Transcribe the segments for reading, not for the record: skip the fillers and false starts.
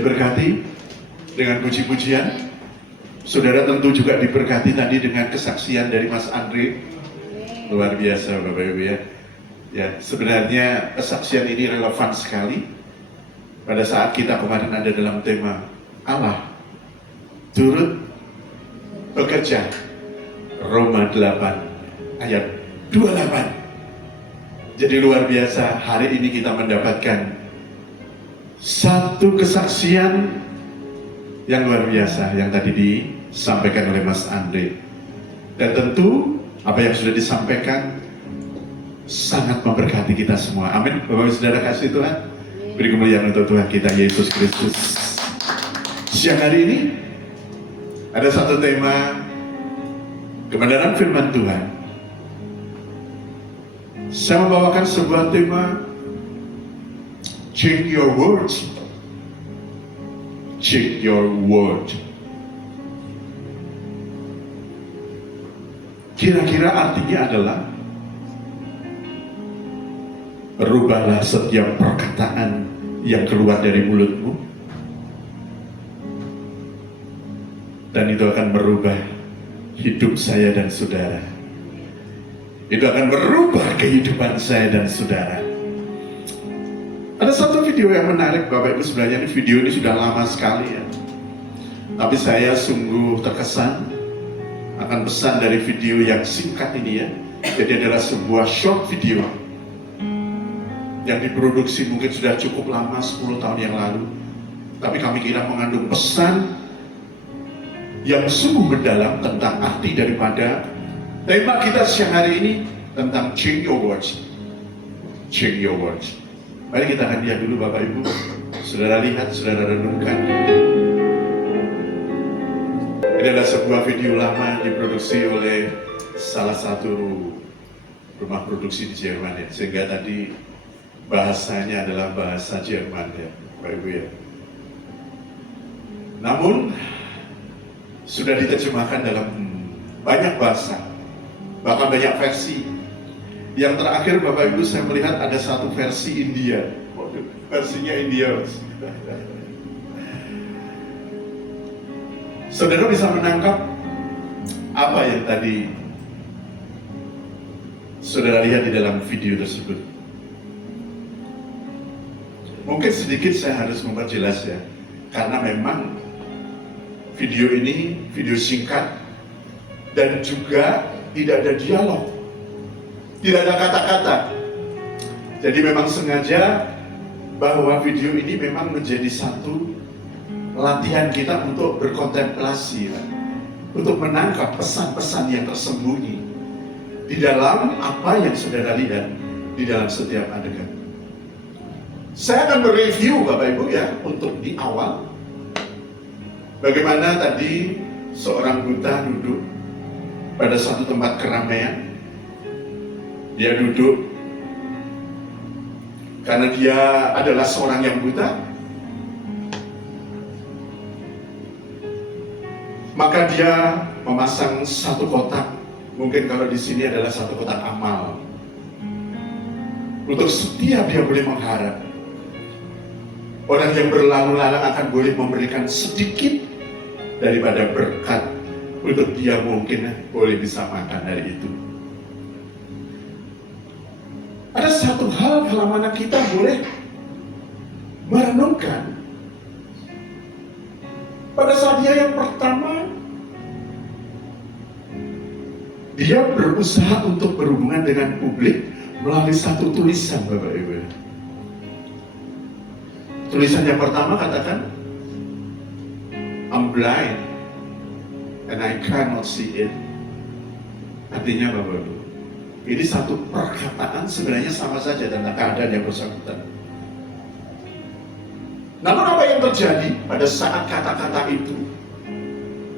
diberkati dengan puji-pujian. Saudara tentu juga diberkati tadi dengan kesaksian dari Mas Andre. Luar biasa Bapak Ibu ya. Ya, sebenarnya kesaksian ini relevan sekali pada saat kita kemarin ada dalam tema Allah turut bekerja. Roma 8 ayat 28. Jadi luar biasa, hari ini kita mendapatkan satu kesaksian yang luar biasa yang tadi disampaikan oleh Mas Andre. Dan tentu apa yang sudah disampaikan sangat memberkati kita semua. Amin. Bapak Ibu Saudara kasih Tuhan, beri kemuliaan untuk Tuhan kita Yesus Kristus. Siang hari ini ada satu tema kebenaran firman Tuhan. Saya membawakan sebuah tema Check your words. Check your word. Kira-kira artinya adalah berubahlah setiap perkataan yang keluar dari mulutmu, dan itu akan merubah hidup saya dan saudara. Itu akan merubah kehidupan saya dan saudara. Ada satu video yang menarik Bapak Ibu, sebenarnya video ini sudah lama sekali ya. Tapi saya sungguh terkesan akan pesan dari video yang singkat ini ya. Jadi adalah sebuah short video yang diproduksi mungkin sudah cukup lama, 10 tahun yang lalu. Tapi kami kira mengandung pesan yang sungguh mendalam tentang arti daripada tema kita siang hari ini tentang change your words. Change your words. Mari kita akan lihat dulu Bapak Ibu. Saudara lihat, saudara renungkan. Ini adalah sebuah video lama yang diproduksi oleh salah satu rumah produksi di Jerman ya. Sehingga tadi bahasanya adalah bahasa Jerman ya, Bapak Ibu ya. Namun sudah diterjemahkan dalam banyak bahasa, bahkan banyak versi. Yang terakhir Bapak Ibu, saya melihat ada satu versi India. Versinya India. Saudara bisa menangkap apa yang tadi saudara lihat di dalam video tersebut. Mungkin sedikit saya harus memperjelas ya, karena memang video ini video singkat dan juga tidak ada dialog. Tidak ada kata-kata. Jadi memang sengaja bahwa video ini memang menjadi satu latihan kita untuk berkontemplasi, untuk menangkap pesan-pesan yang tersembunyi di dalam apa yang saudara lihat di dalam setiap adegan. Saya akan mereview Bapak Ibu ya, untuk di awal bagaimana tadi seorang buta duduk pada suatu tempat keramaian. Dia duduk karena dia adalah seorang yang buta. Maka dia memasang satu kotak, mungkin kalau di sini adalah satu kotak amal. Untuk setiap dia boleh mengharap, orang yang berlalu lalang akan boleh memberikan sedikit daripada berkat untuk dia mungkin boleh bisa makan hari itu. Ada satu hal kalau mana kita boleh merenungkan. Pada saat dia yang pertama, dia berusaha untuk berhubungan dengan publik melalui satu tulisan Bapak Ibu. Tulisan yang pertama katakan, I'm blind and I cannot see it. Artinya Bapak Ibu, ini satu perkataan sebenarnya sama saja tentang keadaan yang bersangkutan. Namun apa yang terjadi pada saat kata-kata itu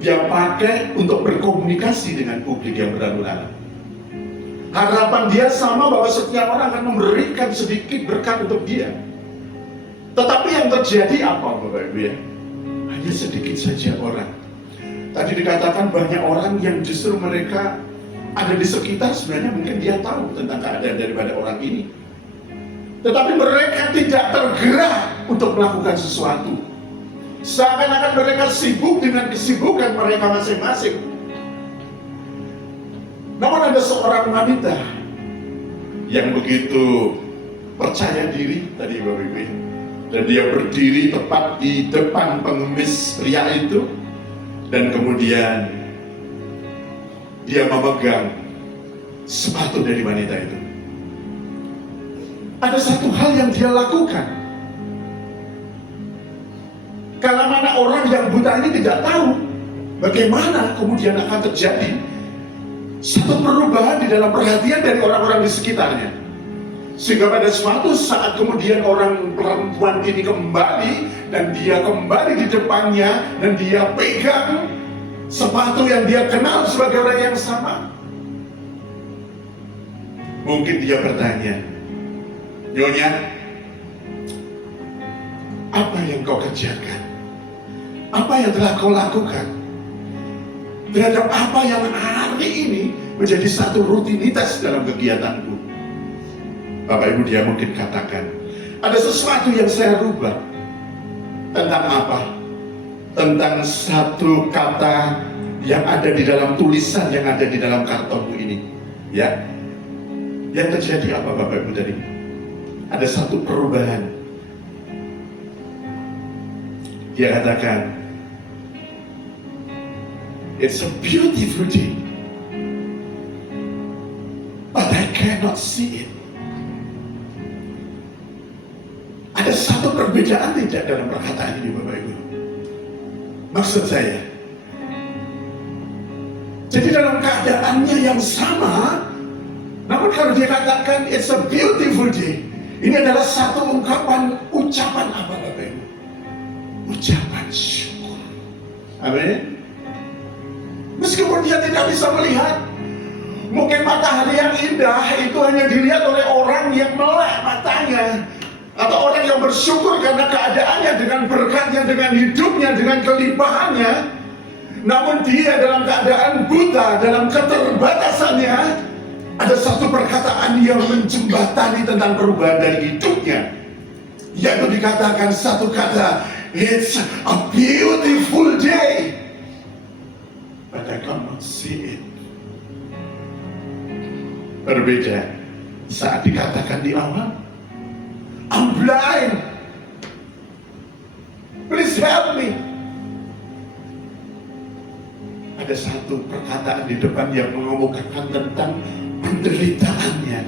dia pakai untuk berkomunikasi dengan publik yang berlalu lalang? Harapan dia sama bahwa setiap orang akan memberikan sedikit berkat untuk dia. Tetapi yang terjadi apa Bapak Ibu ya? Hanya sedikit saja orang. Tadi dikatakan banyak orang yang justru mereka ada di sekitar, sebenarnya mungkin dia tahu tentang keadaan daripada orang ini, tetapi mereka tidak tergerak untuk melakukan sesuatu. Seakan-akan mereka sibuk dengan kesibukan mereka masing-masing. Namun ada seorang wanita yang begitu percaya diri tadi Bapak Ibu, dan dia berdiri tepat di depan pengemis pria itu, dan kemudian dia memegang sepatu dari wanita itu. Ada satu hal yang dia lakukan. Karena mana orang yang buta ini tidak tahu bagaimana kemudian akan terjadi satu perubahan di dalam perhatian dari orang-orang di sekitarnya. Sehingga pada suatu saat kemudian orang perempuan ini kembali, dan dia kembali di depannya, dan dia pegang sepatu yang dia kenal sebagai orang yang sama. Mungkin dia bertanya, "Nyonya, apa yang kau kerjakan? Apa yang telah kau lakukan terhadap apa yang hari ini menjadi satu rutinitas dalam kegiatanku?" Bapak Ibu, dia mungkin katakan, "Ada sesuatu yang saya rubah." Tentang apa? Tentang satu kata yang ada di dalam tulisan yang ada di dalam kartonmu ini. Ya, yang terjadi apa Bapak Ibu tadi? Ada satu perubahan. Dia katakan, "It's a beautiful day, but I cannot see it." Ada satu perbedaan tidak dalam perkataan ini Bapak Ibu? Maksud saya, jadi dalam keadaannya yang sama, namun kalau dia katakan it's a beautiful day, ini adalah satu ucapan apa Bapak Ibu? Ucapan syukur. Amin. Meskipun dia tidak bisa melihat, mungkin matahari yang indah itu hanya dilihat oleh orang yang melek matanya, atau orang yang bersyukur karena keadaannya, dengan berkatnya, dengan hidupnya, dengan kelimpahannya. Namun dia dalam keadaan buta, dalam keterbatasannya, ada satu perkataan yang menjembatani tentang perubahan dari hidupnya, yaitu dikatakan satu kata, "It's a beautiful day, but I cannot see it." Berbeda saat dikatakan di awal, "I'm blind, please help me." Ada satu perkataan di depan yang mengemukakan tentang penderitaannya,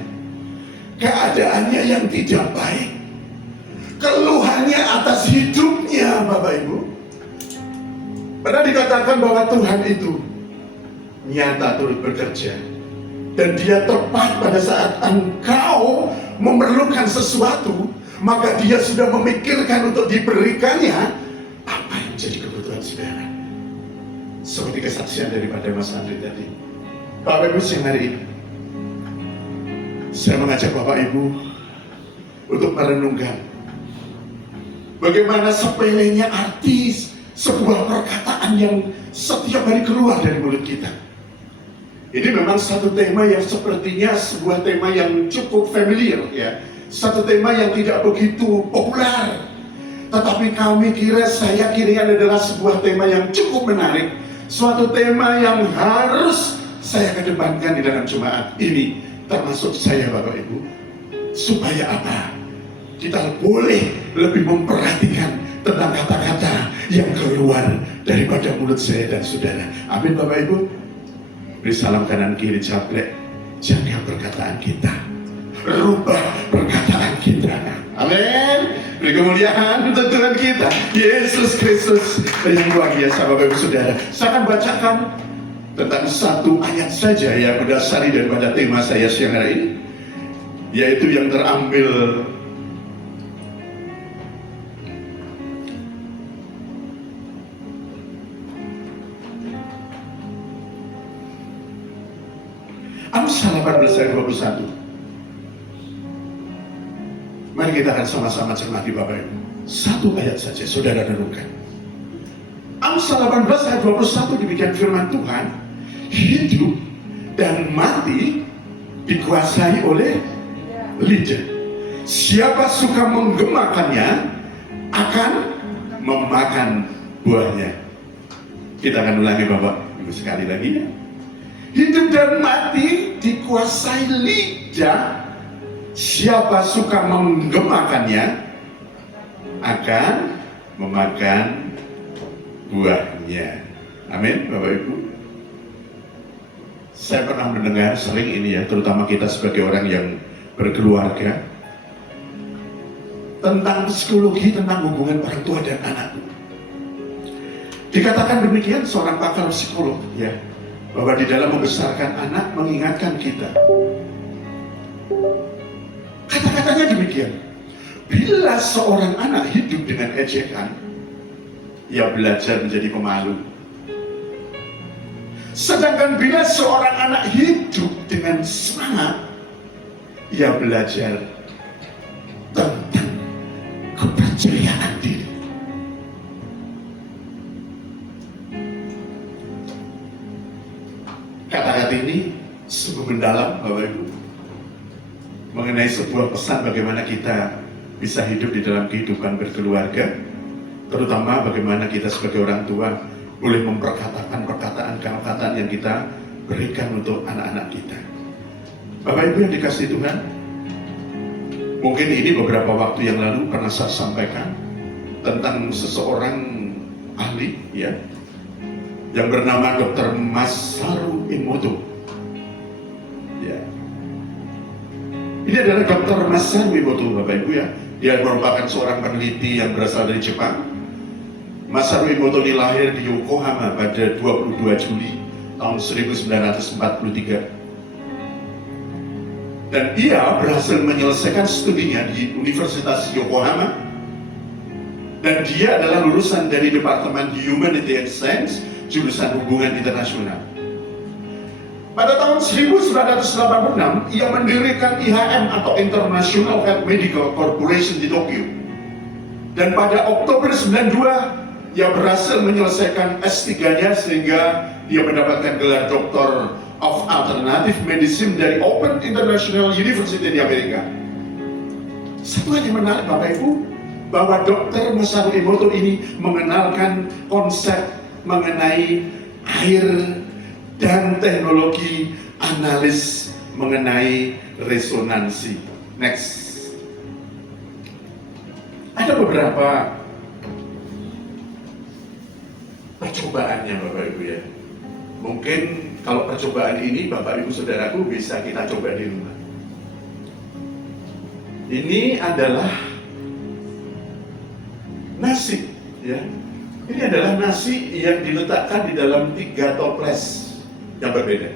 keadaannya yang tidak baik, keluhannya atas hidupnya Bapak Ibu. Padahal dikatakan bahwa Tuhan itu nyata turut bekerja, dan dia tepat pada saat engkau memerlukan sesuatu, maka dia sudah memikirkan untuk diberikannya apa yang menjadi kebutuhan saudara. Seperti kesaksian daripada Mas Andri tadi. Bapak Ibu, siang hari ini saya mengajak Bapak Ibu untuk merenungkan bagaimana sepelenya arti sebuah perkataan yang setiap hari keluar dari mulut kita. Ini memang satu tema yang sepertinya sebuah tema yang cukup familiar, ya. Satu tema yang tidak begitu populer, tetapi saya kira adalah sebuah tema yang cukup menarik, suatu tema yang harus saya kedepankan di dalam jemaat ini, termasuk saya Bapak Ibu, supaya apa? Kita boleh lebih memperhatikan tentang kata-kata yang keluar daripada mulut saya dan saudara. Amin Bapak Ibu. Beri salam kanan kiri caplek, jaga perkataan kita, rubah perkataan kita. Amin. Beri kemuliaan untuk Tuhan kita Yesus Kristus yang luar biasa. Bapak Ibu Saudara, saya akan bacakan tentang satu ayat saja yang berdasari daripada tema saya siang hari ini, yaitu yang terambil Amsal 18 ayat 21. Mari kita akan sama-sama cermati Bapak Ibu. Satu ayat saja saudara renungkan. Amsal 18 ayat 21, demikian firman Tuhan, hidup dan mati dikuasai oleh lidah. Siapa suka menggemakannya akan memakan buahnya. Kita akan ulangi Bapak Ibu sekali lagi ya. Hidup dan mati dikuasai lidah. Siapa suka menggemakannya akan memakan buahnya. Amin Bapak Ibu. Saya pernah mendengar sering ini ya, terutama kita sebagai orang yang berkeluarga, tentang psikologi, tentang hubungan orang tua dan anak. Dikatakan demikian seorang pakar psikolog ya, bahwa di dalam membesarkan anak mengingatkan kita. Kata-katanya demikian. Bila seorang anak hidup dengan ejekan, ia belajar menjadi pemalu. Sedangkan bila seorang anak hidup dengan semangat, ia belajar tentang kepercayaan diri. Kata-kata ini sungguh mendalam Bapak Ibu, mengenai sebuah pesan bagaimana kita bisa hidup di dalam kehidupan berkeluarga, terutama bagaimana kita sebagai orang tua boleh memperkatakan perkataan-perkataan yang kita berikan untuk anak-anak kita. Bapak Ibu yang dikasihi Tuhan, mungkin ini beberapa waktu yang lalu pernah saya sampaikan tentang seseorang ahli ya, yang bernama Dr. Masaru Emoto. Ya. Ini adalah Dr. Masaru Emoto Bapak Ibu ya. Dia merupakan seorang peneliti yang berasal dari Jepang. Masaru Emoto lahir di Yokohama pada 22 Juli tahun 1943. Dan ia berhasil menyelesaikan studinya di Universitas Yokohama. Dan dia adalah lulusan dari Departemen Humanity and Science, jurusan Hubungan Internasional. Pada tahun 1986, ia mendirikan IHM atau International Health Medical Corporation di Tokyo. Dan pada Oktober 92, ia berhasil menyelesaikan S3-nya sehingga dia mendapatkan gelar Doctor of Alternative Medicine dari Open International University di Amerika. Satu yang menarik Bapak Ibu, bahwa Dr. Masaru Emoto ini mengenalkan konsep mengenai air dan teknologi analis mengenai resonansi. Next. Ada beberapa percobaannya Bapak Ibu ya. Mungkin kalau percobaan ini Bapak Ibu Saudaraku bisa kita coba di rumah. Ini adalah nasi ya. Ini adalah nasi yang diletakkan di dalam 3 toples yang berbeda.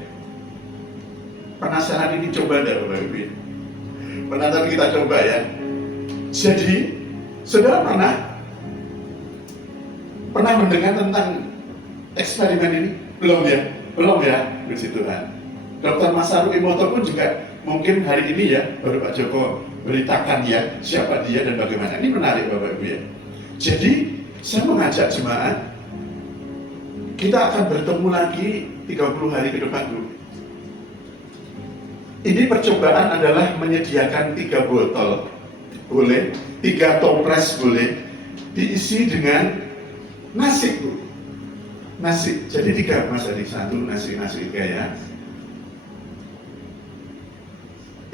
Penasaran ini coba enggak Bapak Ibu? Penasaran kita coba ya. Jadi, saudara pernah mendengar tentang eksperimen ini? Belum ya? Belum ya? Puji Tuhan. Dr. Masaru Emoto pun juga mungkin hari ini ya, baru Pak Joko beritakan ya siapa dia dan bagaimana. Ini menarik Bapak Ibu ya. Jadi, saya mengajak jemaat, kita akan bertemu lagi 30 hari ke depan dulu. Ini percobaan adalah menyediakan 3 botol, boleh, 3 toples boleh, diisi dengan nasi Bu. Nasi, jadi 3 Mas Adi, 1 nasi kayak.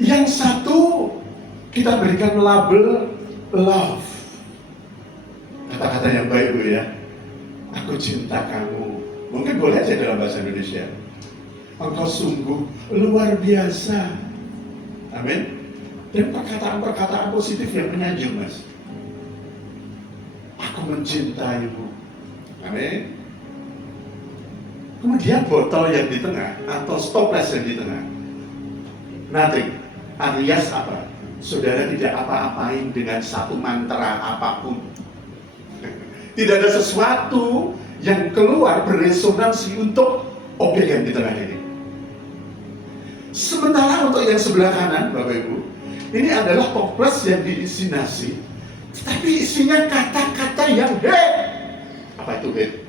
Yang satu kita berikan label love. Kata-kata yang baik Bu ya. Aku cinta kamu. Mungkin boleh aja dalam bahasa Indonesia. Engkau sungguh luar biasa. Amin. Dan perkataan-perkataan positif yang menyanjung Mas. Aku mencintaimu. Amin. Kemudian botol yang di tengah atau toples yang di tengah. Nothing. Alias apa? Saudara tidak apa-apain dengan satu mantra apapun. Tidak ada sesuatu yang keluar beresonansi untuk objek yang di tengah ini. Sementara untuk yang sebelah kanan, Bapak Ibu, ini adalah toples yang diisi nasi, tapi isinya kata-kata yang hate. Apa itu hate?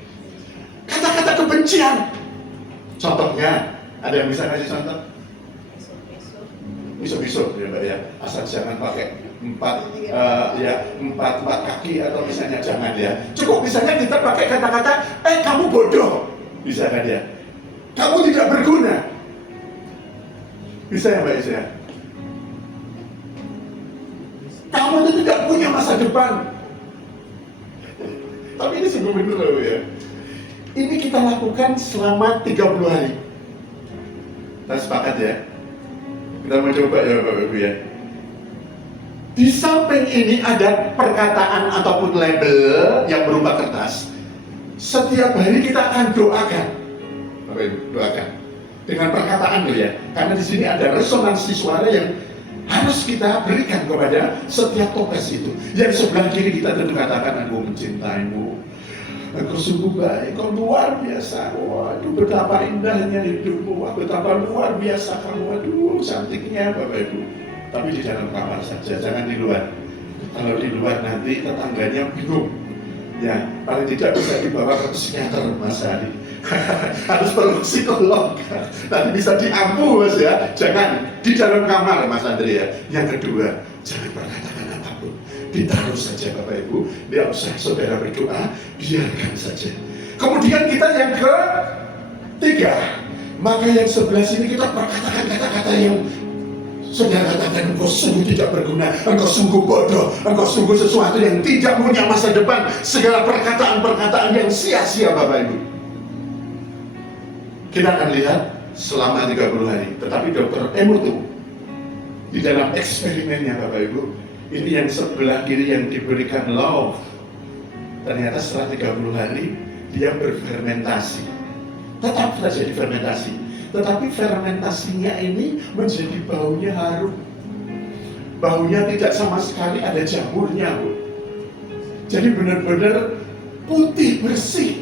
Kata-kata kebencian. Contohnya, ada yang bisa kasih contoh? Besok-besok ya Mbak ya, asal jangan pakai empat kaki atau misalnya jangan ya. Cukup misalnya kita pakai kata-kata, kamu bodoh, bisa kan ya? Kamu tidak berguna, bisa ya Mbak Isya? Kamu itu tidak punya masa depan. Tapi ini sungguh benar loh ya. Ini kita lakukan selama 30 hari. Kita sepakat ya. Kita mau coba ya Bapak Ibu ya. Di samping ini ada perkataan ataupun label yang berupa kertas. Setiap hari kita akan doakan. Bapak Ibu, doakan. Dengan perkataan loh ya. Karena di sini ada resonansi suara yang harus kita berikan kepada setiap toples itu. Yang sebelah kiri kita tentu katakan, aku mencintaimu, engkau sungguh baik, kau luar biasa, waduh betapa indahnya hidupmu, wah betapa luar biasa kamu, waduh cantiknya Bapak Ibu. Tapi di dalam kamar saja, jangan di luar. Kalau di luar nanti tetangganya bingung. Ya, paling tidak bisa dibawa ke psikiater Mas Ali. Harus perlu psikolog. Nanti bisa diampu Mas ya. Jangan di dalam kamar Mas Andri ya. Yang kedua, jangan berkatakan apapun. Ditaruh saja Bapak Ibu. Tidak usah saudara berdoa, biarkan saja. Kemudian kita yang ketiga, maka yang sebelah sini kita perkatakan kata-kata yang saudara katakan, engkau sungguh tidak berguna, engkau sungguh bodoh, engkau sungguh sesuatu yang tidak punya masa depan. Segala perkataan-perkataan yang sia-sia Bapak Ibu. Kita akan lihat selama 30 hari. Tetapi Dr. Emoto di dalam eksperimennya Bapak Ibu, ini yang sebelah kiri yang diberikan love, ternyata setelah 30 hari dia berfermentasi. Tetap saja difermentasi. Tetapi fermentasinya ini menjadi baunya harum. Baunya tidak sama sekali ada jamurnya, Bu. Jadi benar-benar putih, bersih,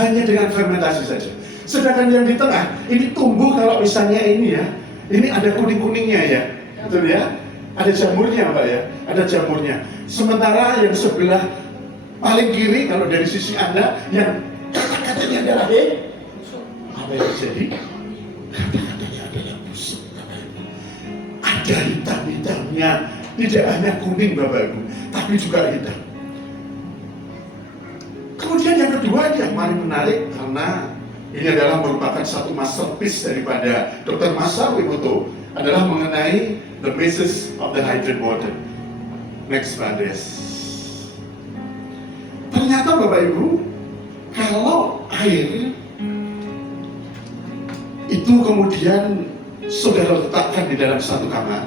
hanya dengan fermentasi saja. Sedangkan yang di tengah, ini tumbuh kalau misalnya ini ya, ini ada kuning-kuningnya ya, betul ya? Ada jamurnya Pak ya, ada jamurnya. Sementara yang sebelah paling kiri, kalau dari sisi Anda, yang kata-katanya adalah apa yang terjadi? Kata-katanya adalah busuk Bapak Ibu. Ada hitam-hitamnya, tidak hanya kuning Bapak Ibu, tapi juga hitam. Kemudian yang kedua yang paling menarik, karena ini adalah merupakan satu masterpiece daripada Dr. Masaru Emoto, adalah mengenai the basis of the hydrate water. Next Pak Des. Ternyata Bapak Ibu, kalau air itu kemudian saudara letakkan di dalam satu kamar,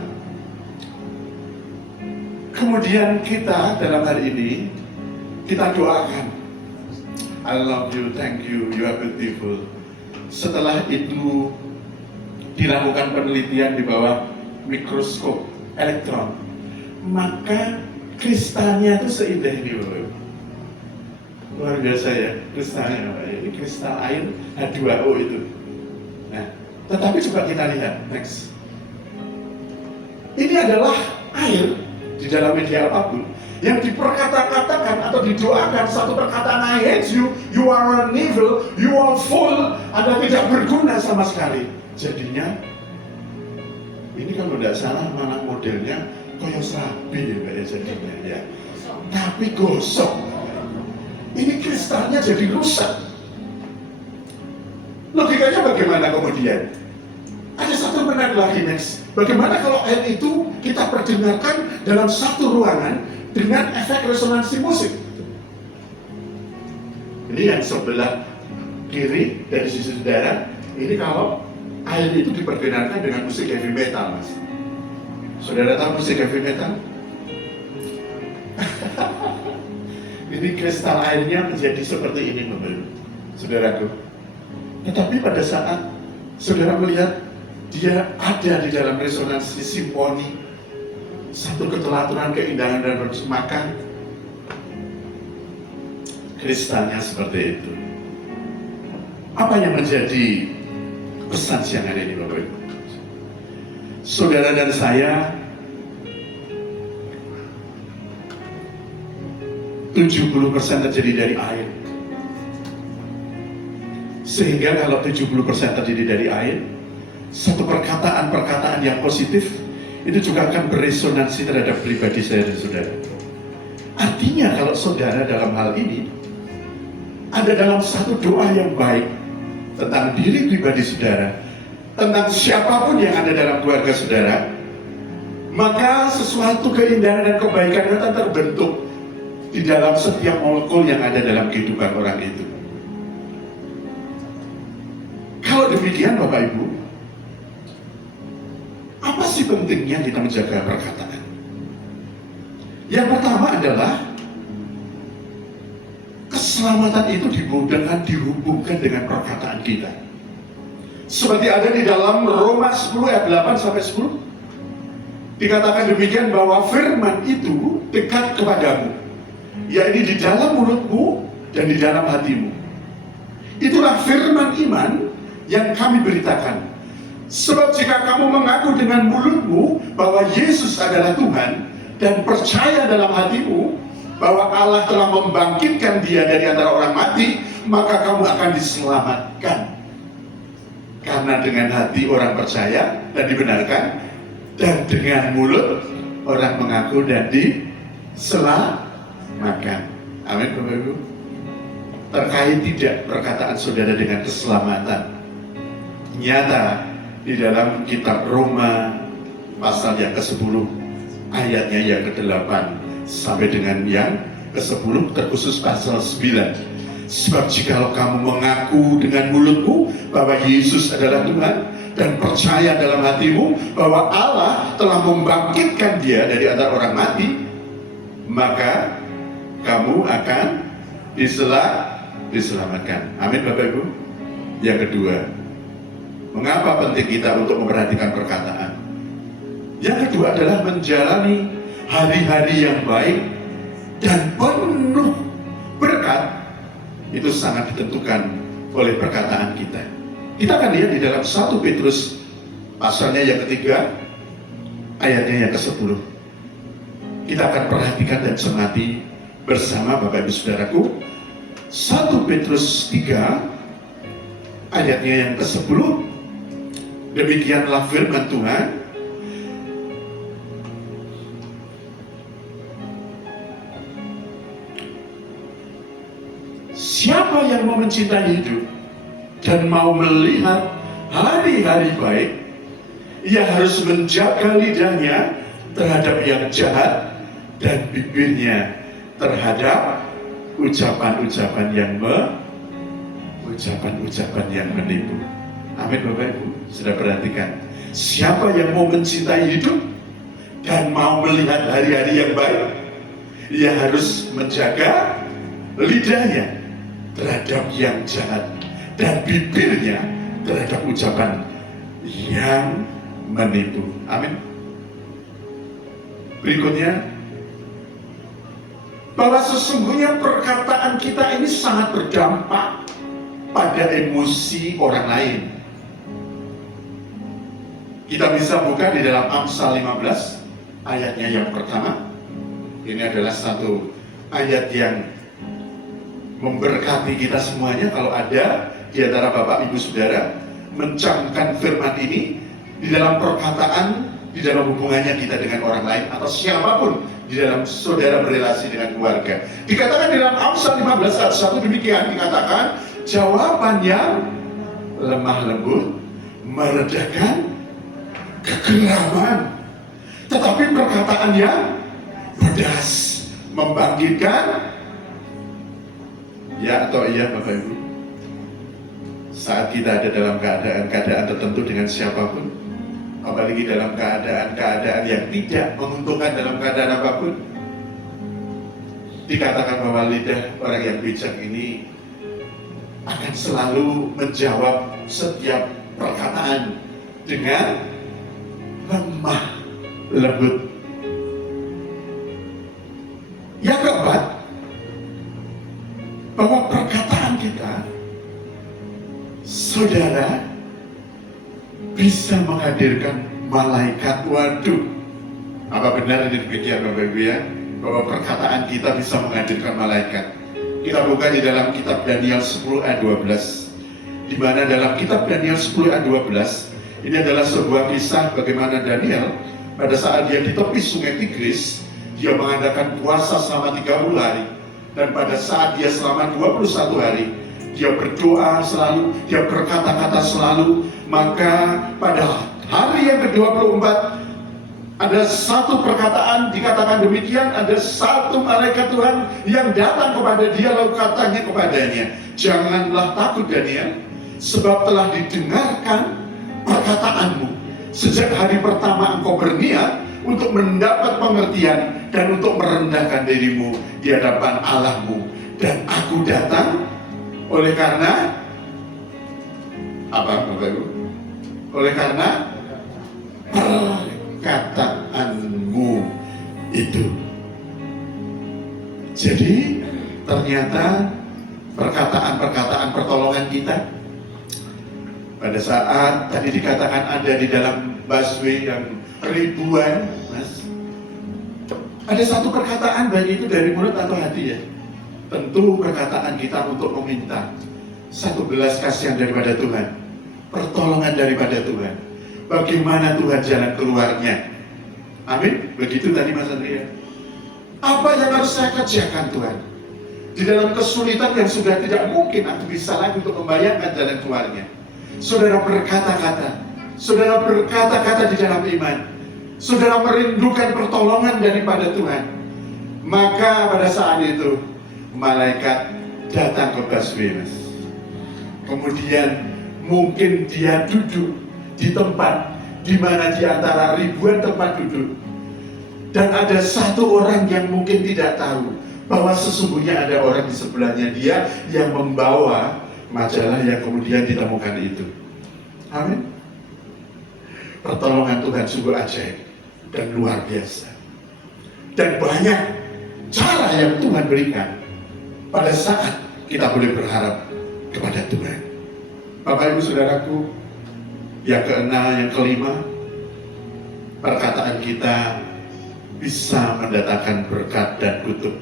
kemudian kita dalam hari ini kita doakan, I love you, thank you, you are beautiful. Setelah itu dilakukan penelitian di bawah mikroskop elektron, maka kristalnya itu seindah ini Bapak Ibu. Luar biasa ya kristalnya. Ini kristal air H2O itu. Nah, tetapi coba kita lihat next. Ini adalah air di dalam media apapun yang diperkata-katakan atau didoakan satu perkataan, I hate you, you are an evil, you are full, Anda tidak berguna sama sekali. Jadinya ini kalau tidak salah mana modelnya kayak sapi ya kayak jadinya ya. Tapi gosong. Ini kristalnya jadi rusak. Logikanya bagaimana kemudian? Ada satu menarik lagi next. Bagaimana kalau air itu kita perdengarkan dalam satu ruangan dengan efek resonansi musik? Ini yang sebelah kiri dari sisi saudara. Ini kalau air itu diperdengarkan dengan musik heavy metal, Mas. Saudara tahu musik heavy metal? Ini kristal airnya menjadi seperti ini, Bapak, saudaraku. Tetapi pada saat saudara melihat dia ada di dalam resonansi simfoni, satu ketelaturan, keindahan dan maka kristalnya seperti itu. Apa yang menjadi pesan siang hari ini, Bapak Ibu? Saudara dan saya 70% terjadi dari air. Sehingga kalau 70% terdiri dari air, satu perkataan-perkataan yang positif itu juga akan beresonansi terhadap pribadi saya dan saudara. Artinya kalau saudara dalam hal ini ada dalam satu doa yang baik tentang diri pribadi saudara, tentang siapapun yang ada dalam keluarga saudara, maka sesuatu keindahan dan kebaikan akan terbentuk di dalam setiap molekul yang ada dalam kehidupan orang itu. Kalau demikian Bapak Ibu, apa sih pentingnya kita menjaga perkataan? Yang pertama adalah keselamatan itu dihubungkan dengan perkataan kita. Seperti ada di dalam Roma 10 ayat 8 sampai 10. Dikatakan demikian bahwa firman itu dekat kepadamu, yaitu di dalam mulutmu dan di dalam hatimu. Itulah firman iman yang kami beritakan. Sebab jika kamu mengaku dengan mulutmu bahwa Yesus adalah Tuhan dan percaya dalam hatimu bahwa Allah telah membangkitkan dia dari antara orang mati, maka kamu akan diselamatkan. Karena dengan hati orang percaya dan dibenarkan, dan dengan mulut orang mengaku dan diselamatkan. Amin Bapak Ibu. Terkait tidak perkataan saudara dengan keselamatan, nyata di dalam kitab Roma pasal yang ke-10 ayatnya yang ke-8 sampai dengan yang ke-10, terkhusus pasal 9. Sebab jikalau kamu mengaku dengan mulutmu bahwa Yesus adalah Tuhan dan percaya dalam hatimu bahwa Allah telah membangkitkan dia dari antara orang mati, maka kamu akan diselamatkan. Amin Bapak Ibu. Yang kedua, mengapa penting kita untuk memperhatikan perkataan? Yang kedua adalah menjalani hari-hari yang baik dan penuh berkat. Itu sangat ditentukan oleh perkataan kita. Kita akan lihat di dalam 1 Petrus pasalnya yang ketiga, ayatnya yang ke-10. Kita akan perhatikan dan cermati bersama Bapak Ibu Saudaraku. 1 Petrus 3 ayatnya yang ke-10. Demikianlah firman Tuhan. Siapa yang mau mencintai hidup dan mau melihat hari-hari baik, ia harus menjaga lidahnya terhadap yang jahat dan bibirnya terhadap ucapan-ucapan yang menipu. Amin Bapak Ibu. Sudah perhatikan, siapa yang mau mencintai hidup dan mau melihat hari-hari yang baik, ia harus menjaga lidahnya terhadap yang jahat dan bibirnya terhadap ucapan yang menipu. Amin. Berikutnya, bahwa sesungguhnya perkataan kita ini sangat berdampak pada emosi orang lain. Kita bisa buka di dalam Amsal 15 ayatnya yang pertama. Ini adalah satu ayat yang memberkati kita semuanya. Kalau ada di antara Bapak Ibu Saudara mencamkan firman ini di dalam perkataan, di dalam hubungannya kita dengan orang lain, atau siapapun di dalam saudara berelasi dengan keluarga. Dikatakan di dalam Amsal 15 ayat 1 demikian, dikatakan jawaban yang lemah lembut meredakan kegeraman, tetapi perkataan yang pedas membangkitkan. Ya atau iya Bapak Ibu? Saat kita ada dalam keadaan tertentu dengan siapapun, apalagi dalam keadaan yang tidak menguntungkan dalam keadaan apapun, dikatakan bahwa lidah orang yang bijak ini akan selalu menjawab setiap perkataan dengan lemah lembut. Yang keempat, bahwa perkataan kita, saudara, bisa menghadirkan malaikat. Waduh, apa benar ini demikian Bapak Ibu ya? Bahwa perkataan kita bisa menghadirkan malaikat. Kita buka di dalam kitab Daniel 10 ayat 12. Di mana dalam kitab Daniel 10 ayat 12 ini adalah sebuah kisah bagaimana Daniel pada saat dia di tepi sungai Tigris, dia mengadakan puasa selama 30 hari. Dan pada saat dia selama 21 hari, dia berdoa selalu, dia berkata-kata selalu. Maka pada hari yang ke-24, ada satu perkataan dikatakan demikian, ada satu malaikat Tuhan yang datang kepada dia lalu katanya kepadanya, janganlah takut Daniel, sebab telah didengarkan perkataanmu. Sejak hari pertama engkau berniat untuk mendapat pengertian dan untuk merendahkan dirimu di hadapan Allahmu. Dan aku datang oleh karena apa Bapak Ibu? Oleh karena perkataanmu itu. Jadi ternyata perkataan-perkataan pertolongan kita pada saat tadi dikatakan ada di dalam busway yang ribuan, Mas. Ada satu perkataan baik itu dari mulut atau hati ya. Tentu perkataan kita untuk meminta satu belas kasihan daripada Tuhan, pertolongan daripada Tuhan. Bagaimana Tuhan jalan keluarnya? Amin. Begitu tadi Mas Andrea. Apa yang harus saya kerjakan Tuhan? Di dalam kesulitan yang sudah tidak mungkin aku bisa lagi untuk membayangkan jalan keluarnya. Saudara berkata-kata, saudara berkata-kata di dalam iman, saudara merindukan pertolongan daripada Tuhan. Maka pada saat itu malaikat datang ke busway, Mas. Kemudian mungkin dia duduk di tempat di mana di antara ribuan tempat duduk, dan ada satu orang yang mungkin tidak tahu bahwa sesungguhnya ada orang di sebelahnya dia yang membawa majalah yang kemudian ditemukan itu. Amin. Pertolongan Tuhan sungguh ajaib dan luar biasa. Dan banyak cara yang Tuhan berikan pada saat kita boleh berharap kepada Tuhan. Bapak Ibu Saudaraku, yang keenam, yang kelima, perkataan kita bisa mendatangkan berkat dan kutuk.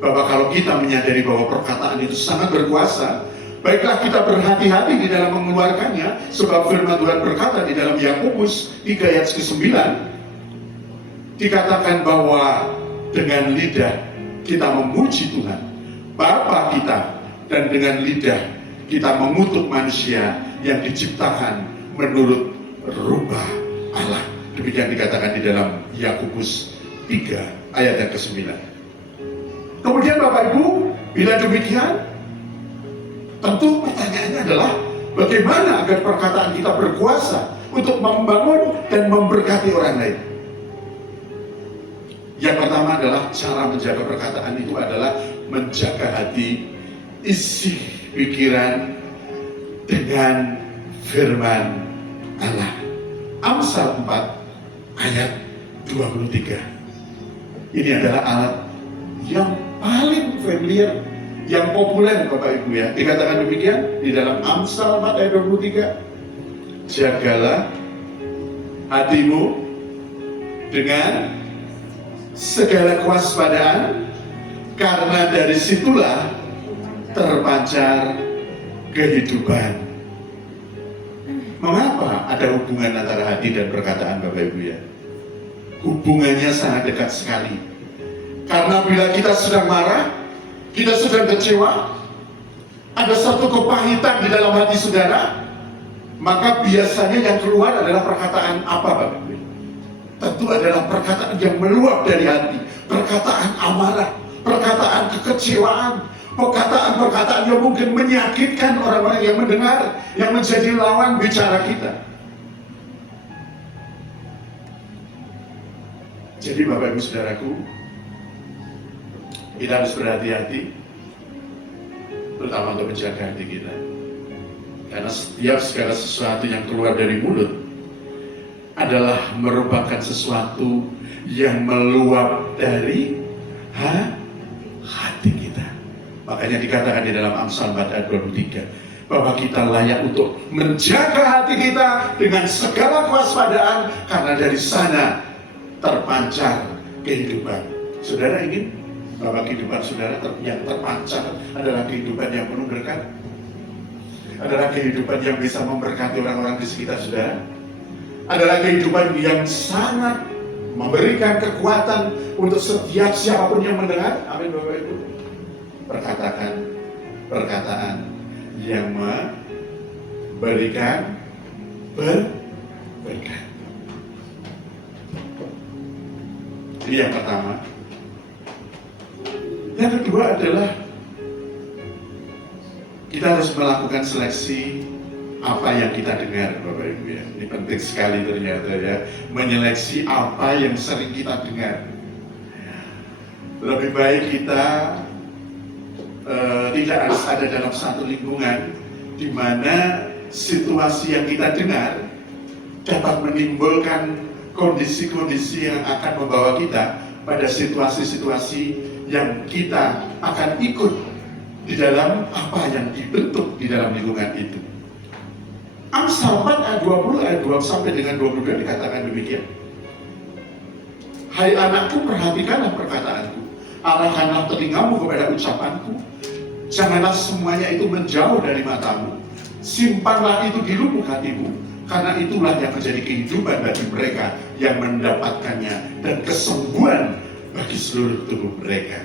Bapak, kalau kita menyadari bahwa perkataan itu sangat berkuasa, baiklah kita berhati-hati di dalam mengeluarkannya, sebab firman Tuhan berkata di dalam Yakobus 3 ayat ke-9, dikatakan bahwa dengan lidah kita memuji Tuhan Bapa kita, dan dengan lidah kita mengutuk manusia yang diciptakan menurut rupa Allah. Demikian dikatakan di dalam Yakobus 3 ayat yang ke-9. Kemudian Bapak Ibu, bila demikian, tentu pertanyaannya adalah bagaimana agar perkataan kita berkuasa untuk membangun dan memberkati orang lain. Yang pertama adalah cara menjaga perkataan itu adalah menjaga hati, isi pikiran dengan firman Allah. Amsal 4 ayat 23. Ini adalah alat yang paling familiar, yang populer Bapak Ibu ya. Dikatakan demikian di dalam Amsal 4 ayat 23. Jagalah hatimu dengan segala kewaspadaan, karena dari situlah terpancar kehidupan. Mengapa ada hubungan antara hati dan perkataan Bapak Ibu ya? Hubungannya sangat dekat sekali. Karena bila kita sedang marah, kita sedang kecewa, ada satu kepahitan di dalam hati saudara, maka biasanya yang keluar adalah perkataan apa Bapak Ibu? Tentu adalah perkataan yang meluap dari hati, perkataan amarah, perkataan kekecewaan, perkataan-perkataan yang mungkin menyakitkan orang-orang yang mendengar, yang menjadi lawan bicara kita. Jadi Bapak Ibu Saudaraku, kita harus berhati-hati, terutama untuk menjaga hati kita. Karena setiap segala sesuatu yang keluar dari mulut adalah merupakan sesuatu yang meluap dari hati kita. Makanya dikatakan di dalam Amsal 4 ayat 23 bahwa kita layak untuk menjaga hati kita dengan segala kewaspadaan, karena dari sana terpancar kehidupan. Saudara ingin bahwa kehidupan saudara yang terpancar adalah kehidupan yang penuh berkat, adalah kehidupan yang bisa memberkati orang-orang di sekitar saudara, adalah kehidupan yang sangat memberikan kekuatan untuk setiap siapapun yang mendengar. Amin Bapak Ibu. Perkataan yang memberikan berkat. Ini yang pertama. Yang kedua adalah kita harus melakukan seleksi apa yang kita dengar, Bapak Ibu ya. Ini penting sekali ternyata ya, menyeleksi apa yang sering kita dengar. Lebih baik kita tidak harus ada dalam satu lingkungan di mana situasi yang kita dengar dapat menimbulkan kondisi-kondisi yang akan membawa kita pada situasi-situasi yang kita akan ikut di dalam apa yang dibentuk di dalam lingkungan itu. Amsal 4 ayat 20 ayat 2 sampai dengan 22 dikatakan demikian. Hai anakku, perhatikanlah perkataanku, arahkanlah telingamu kepada ucapanku, janganlah semuanya itu menjauh dari matamu, simpanlah itu di lubuk hatimu, karena itulah yang menjadi kehidupan bagi mereka yang mendapatkannya dan kesembuhan bagi seluruh tubuh mereka.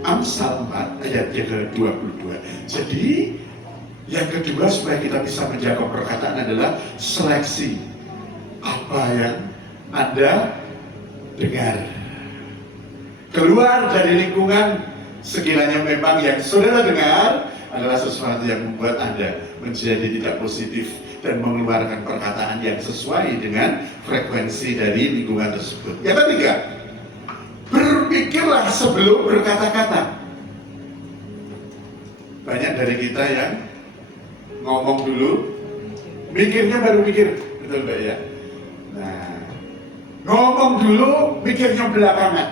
Amsal 4 ayat yang ke-22. Jadi yang kedua supaya kita bisa menjaga perkataan adalah seleksi apa yang Anda dengar. Keluar dari lingkungan sekiranya memang yang saudara dengar adalah sesuatu yang membuat Anda menjadi tidak positif dan mengeluarkan perkataan yang sesuai dengan frekuensi dari lingkungan tersebut. Yang ketiga, berpikirlah sebelum berkata-kata. Banyak dari kita yang ngomong dulu, mikirnya baru mikir, betul Mbak ya? Nah, ngomong dulu, mikirnya belakangan.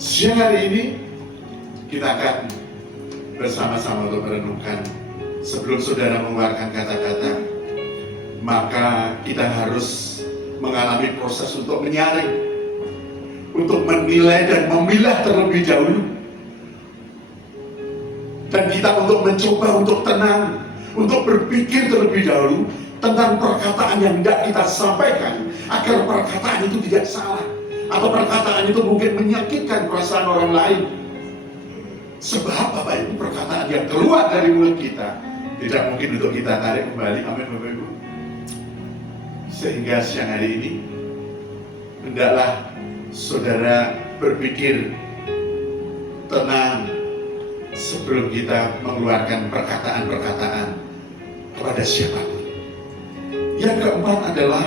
Siang hari ini kita akan bersama-sama untuk merenungkan sebelum saudara mengeluarkan kata-kata, maka kita harus mengalami proses untuk menyaring, untuk menilai dan memilah terlebih dahulu, dan kita untuk mencoba untuk tenang, untuk berpikir terlebih dahulu tentang perkataan yang hendak kita sampaikan agar perkataan itu tidak salah atau perkataan itu mungkin menyakitkan perasaan orang lain. Sebab Bapak Ibu, perkataan yang keluar dari mulut kita tidak mungkin untuk kita tarik kembali. Amin Bapak Ibu. Sehingga siang hari ini hendaklah saudara berpikir tenang sebelum kita mengeluarkan perkataan-perkataan kepada siapapun. Yang keempat adalah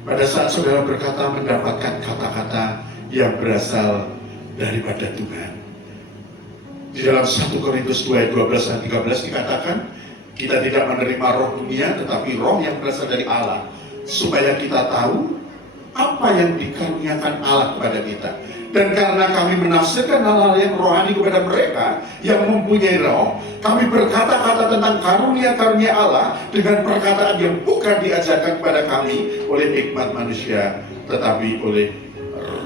pada saat saudara berkata mendapatkan kata-kata yang berasal daripada Tuhan. Di dalam 1 Korintus 2 ayat 12 dan 13 dikatakan, kita tidak menerima roh dunia tetapi roh yang berasal dari Allah, supaya kita tahu apa yang dikaruniakan Allah kepada kita. Dan karena kami menafsirkan hal-hal yang rohani kepada mereka yang mempunyai roh, kami berkata-kata tentang karunia-karunia Allah dengan perkataan yang bukan diajarkan kepada kami oleh hikmat manusia, tetapi oleh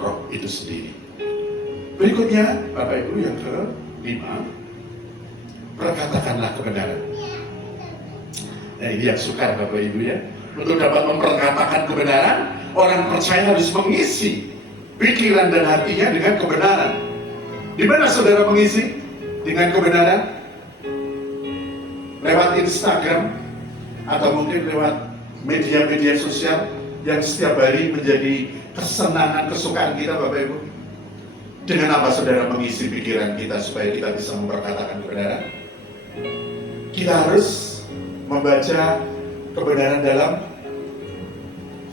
roh itu sendiri. Berikutnya, Bapak Ibu, yang ke-5, perkatakanlah kebenaran. Nah, ini yang sukar Bapak Ibu ya. Untuk dapat memperkatakan kebenaran, orang percaya harus mengisi pikiran dan hatinya dengan kebenaran. Di mana saudara mengisi dengan kebenaran? Lewat Instagram atau mungkin lewat media-media sosial yang setiap hari menjadi kesenangan, kesukaan kita Bapak Ibu. Dengan apa saudara mengisi pikiran kita supaya kita bisa memperkatakan kebenaran? Kita harus membaca kebenaran dalam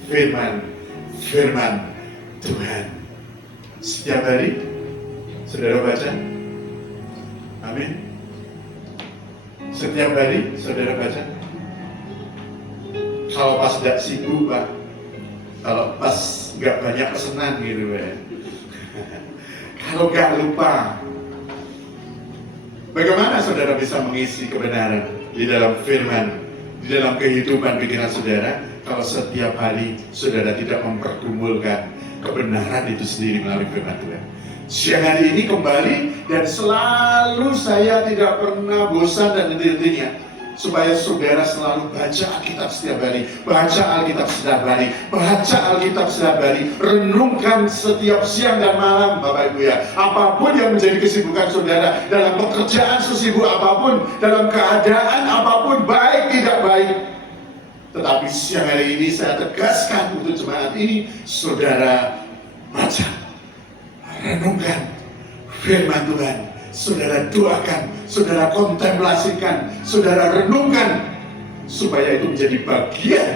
firman Tuhan. Setiap hari saudara baca. Amin. Setiap hari saudara baca. Kalau pas tidak sibuk Pak, kalau pas nggak banyak pesanan gitu ya. Kalau nggak lupa, bagaimana saudara bisa mengisi kebenaran di dalam firman, di dalam kehidupan pikiran saudara? kalau setiap hari saudara tidak mempergumulkan kebenaran itu sendiri melalui firman Tuhan. Siang hari ini kembali, dan selalu saya tidak pernah bosan dan henti-hentinya supaya saudara selalu baca Alkitab setiap hari, baca Alkitab setiap hari, baca Alkitab setiap hari, renungkan setiap siang dan malam, Bapak Ibu ya. Apapun yang menjadi kesibukan saudara, dalam pekerjaan sesibuk apapun, dalam keadaan apapun, baik tidak baik, tetapi siang hari ini saya tegaskan untuk jemaat ini, saudara baca, renungkan firman Tuhan, saudara doakan, saudara kontemplasikan, saudara renungkan, supaya itu menjadi bagian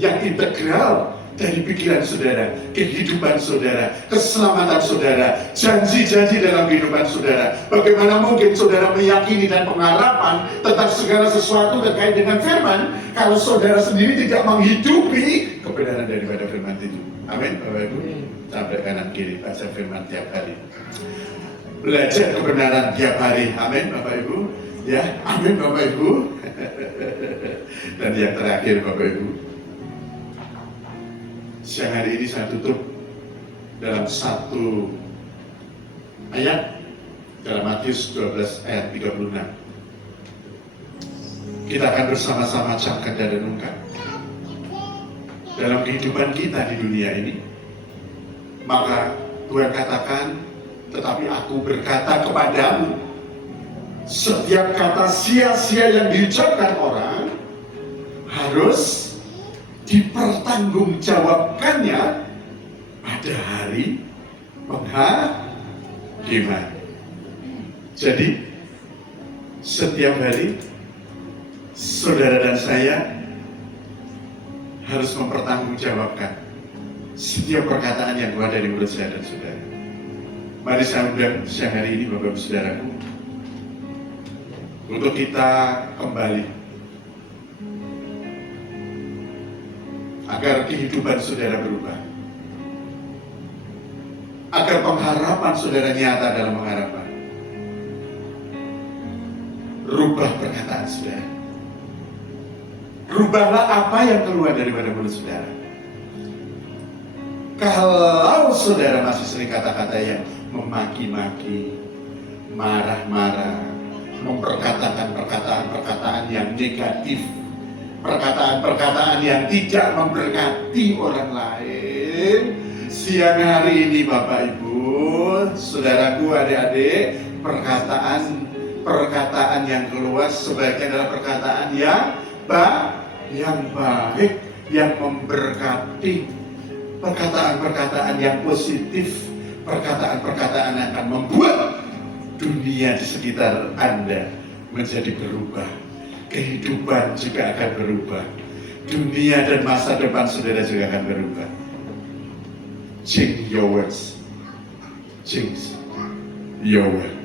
yang integral dari pikiran saudara, kehidupan saudara, keselamatan saudara, janji-janji dalam kehidupan saudara. Bagaimana mungkin saudara meyakini dan pengharapan tentang segala sesuatu terkait dengan firman, kalau saudara sendiri tidak menghidupi kebenaran daripada firman itu. Amin, Bapak Ibu. Sampai kanan kiri baca firman tiap hari, belajar kebenaran tiap hari. Amin, Bapak Ibu. Ya, amin, Bapak Ibu. Dan yang terakhir, Bapak Ibu, siang hari ini saya tutup dalam satu ayat dalam Matius 12 ayat 36. Kita akan bersama-sama camkan dan renungkan dalam kehidupan kita di dunia ini. Maka Tuhan katakan, tetapi aku berkata kepadamu, setiap kata sia-sia yang diucapkan orang harus dipertanggungjawabkannya pada hari penghakiman. Jadi setiap hari saudara dan saya harus mempertanggungjawabkan setiap perkataan yang keluar dari mulut saya dan saudara. Mari saya undang siang hari ini Bapak Ibu Saudaraku, untuk kita kembali agar kehidupan saudara berubah, agar pengharapan saudara nyata dalam pengharapan. Rubah perkataan saudara, rubahlah apa yang keluar daripada mulut saudara. Kalau saudara masih sering kata-kata yang memaki-maki, marah-marah, memperkatakan perkataan-perkataan yang negatif, perkataan-perkataan yang tidak memberkati orang lain, siang hari ini Bapak Ibu, saudaraku, adik-adik, perkataan yang keluar sebaiknya adalah perkataan yang baik, yang memberkati, perkataan-perkataan yang positif, perkataan-perkataan yang akan membuat dunia di sekitar Anda menjadi berubah. Kehidupan juga akan berubah. Dunia dan masa depan saudara juga akan berubah. Change your words. Change your words.